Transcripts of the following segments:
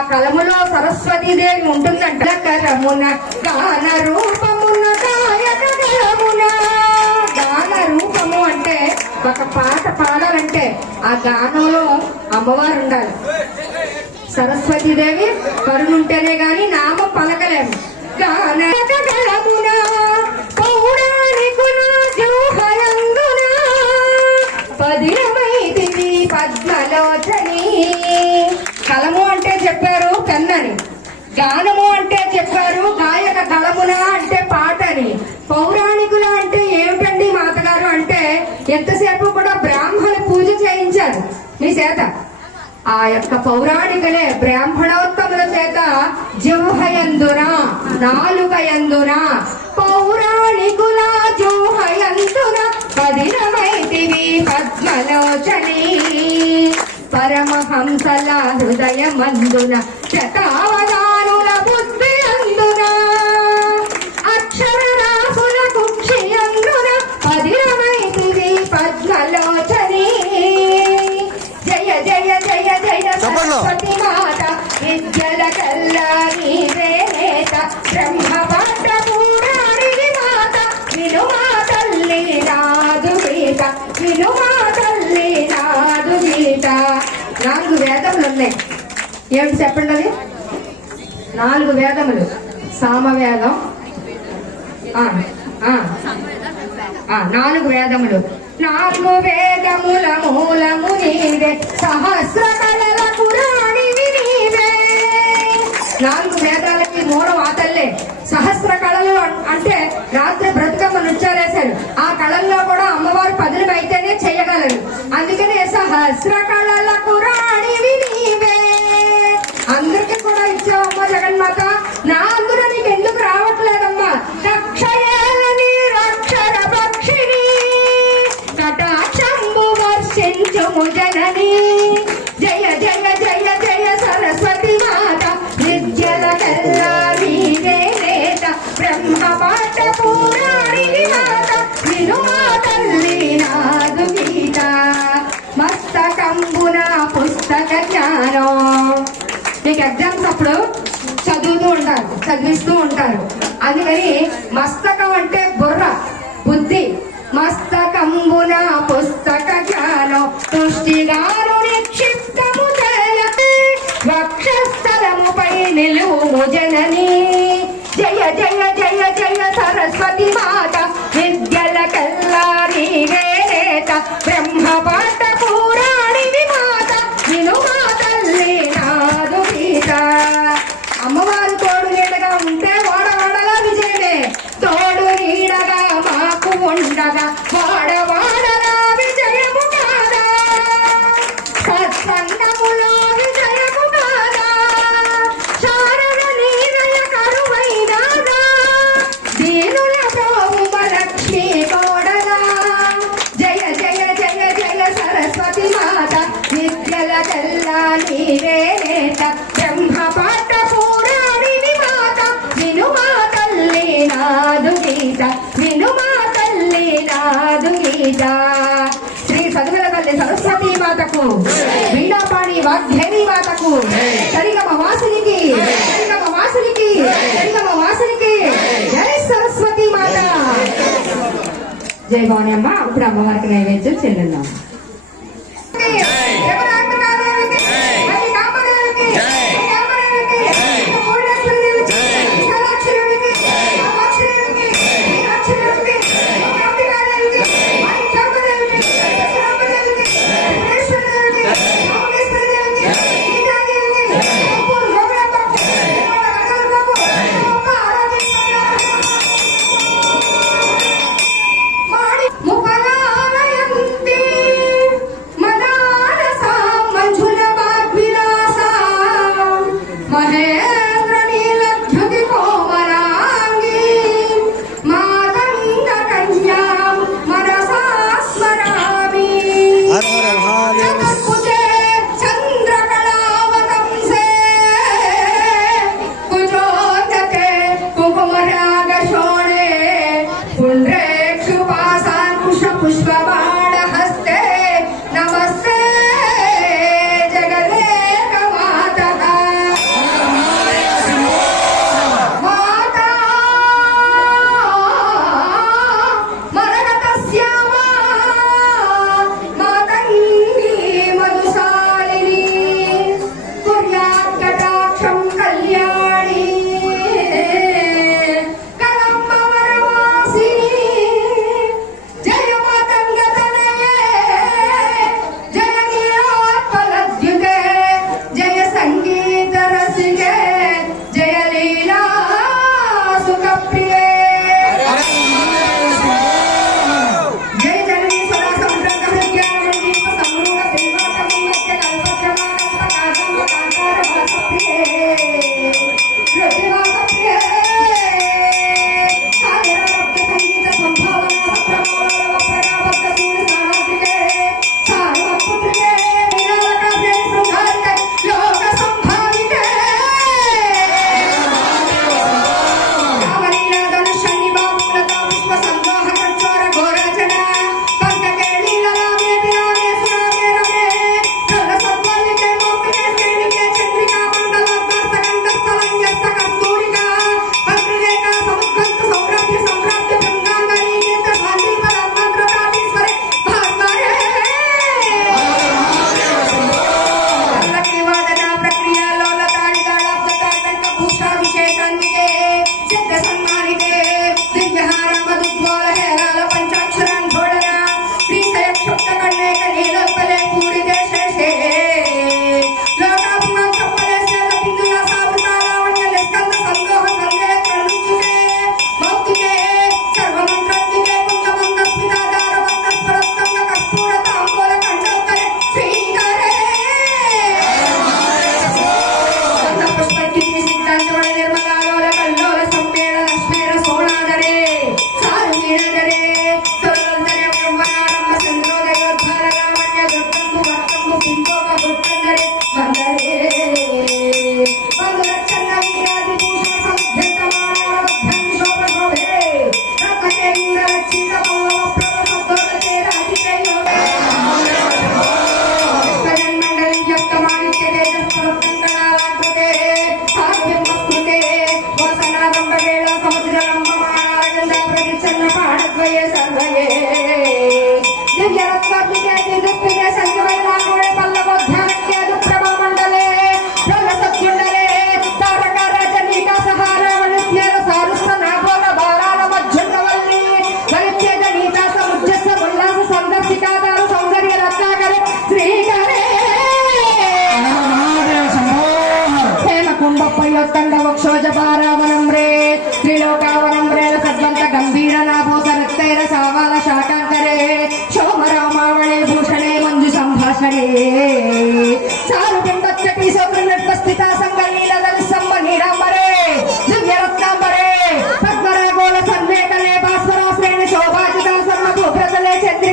కలములో సరస్వతీదేవి ఉంటుందంట. కరమున గాన రూపమున గాయక కలమున. గాన రూపము అంటే ఒక పాట పాడాలంటే ఆ గానంలో అమ్మవారు ఉండాలి. సరస్వతీదేవి కరుణుంటేనే గాని నామం పలకలేము. గానక గలమున పది చెప్పారు గానము అంటే చెప్పారు గాయక కలమున అంటే పాటని. పౌరాణికుల అంటే ఏమిటండి మాతగారు అంటే ఎంతసేపు కూడా బ్రాహ్మణ పూజ చేయించారు. మీ చేత. ఆ యొక్క పౌరాణికులే బ్రాహ్మణోత్తముల చేత జోహయందున నాలుగయందున పౌరాణికుల జోహయందున పదినమైతివి పద్మలోచని. పరమహంసల హృదయమందున శతా ఏమిటి చెప్పండి అది? నాలుగు వేదములు. సామవేదం. ఆ. నాలుగు వేదములు. నాలుగు వేదముల మూలము నీవే. సహస్ర కళల పురాణివి నీవే. నాలుగు వేదాలకి మూలం ఆ సహస్ర కళలు అంటే రాత్రి బ్రతుకమ్మ నృత్యాలేశారు. ఆ కళల్లో కూడా అమ్మవారు పదులు అయితేనే చేయగలరు. అందుకనే సహస్ర జ్ఞానం మీకు ఎగ్జామ్స్ అప్పుడు చదువుతూ ఉంటారు చదివిస్తూ ఉంటారు. అందుకని మస్తకం అంటే బుర్ర బుద్ధి. మస్తకంబున పుస్తక జ్ఞానం తుష్టిగాను నిక్షిప్తము జయతే వక్షస్థలముపై నిలువు జనని. జయ జయ జయ జయ సరస్వతి మాత విద్యల కల్లారి వేరేత మాతకు. వీణాపాణి వాగ్దేవి మాతకు. సరిగమ వాసునికి. సరిగమ వాసునికి. సరిగమ వాసునికి. జై సరస్వతి మాత. జై భవాని అమ్మ. ఇప్పుడు అమ్మవారికి నైవేద్యం చెల్లిందాం Thank you.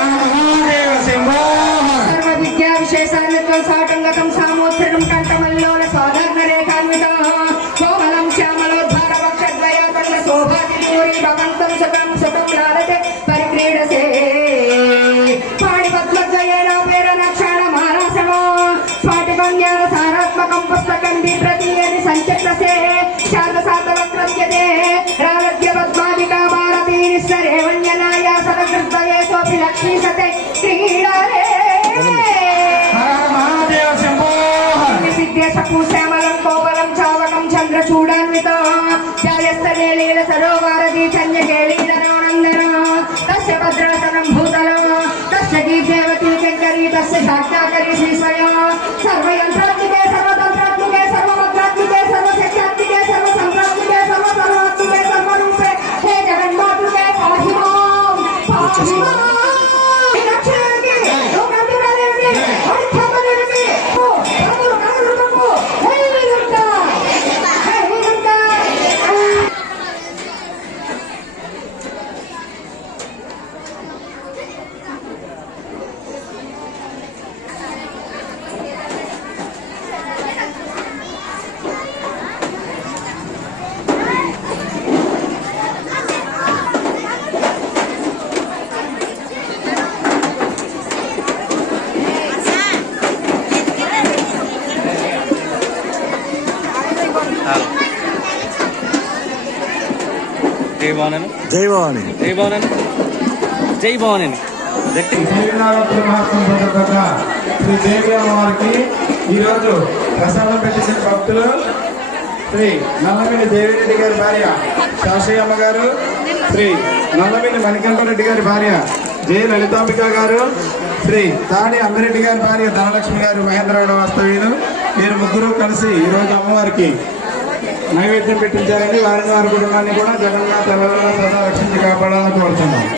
మహాదేవ శంభోహర మహాదేవ పేర నక్ష జాయస్తనే లీల సరోవారది చన్య కేళీలనానందన తస్య భద్రాసనం భూతల తస్య గీదేవతీ శంకరీ తస్య శాక్యాకరీ శ్రీస్వయ భవానని జై భవాని జై భవానని జై భవానని శ్రీ దేవి అమ్మవారికి ఈరోజు ప్రసాదం పెట్టిన భక్తులు శ్రీ నల్లమిని దేవిరెడ్డి గారి భార్య శాషయ్యమ్మ గారు శ్రీ నల్లమిని మణికంఠరెడ్డి గారి భార్య జే లలితాంబిక గారు శ్రీ తాడి అమ్మిరెడ్డి గారి భార్య ధనలక్ష్మి గారు మహేంద్రగడ వాస్తవ్యులు. వీరు ముగ్గురు కలిసి ఈరోజు అమ్మవారికి నైవేద్యం పెట్టించారని వారిని వారి కుటుంబాన్ని కూడా జగన్నాథ్ ఎవరైనా సదా రక్షించి కాపాడాలని కోరుతున్నాను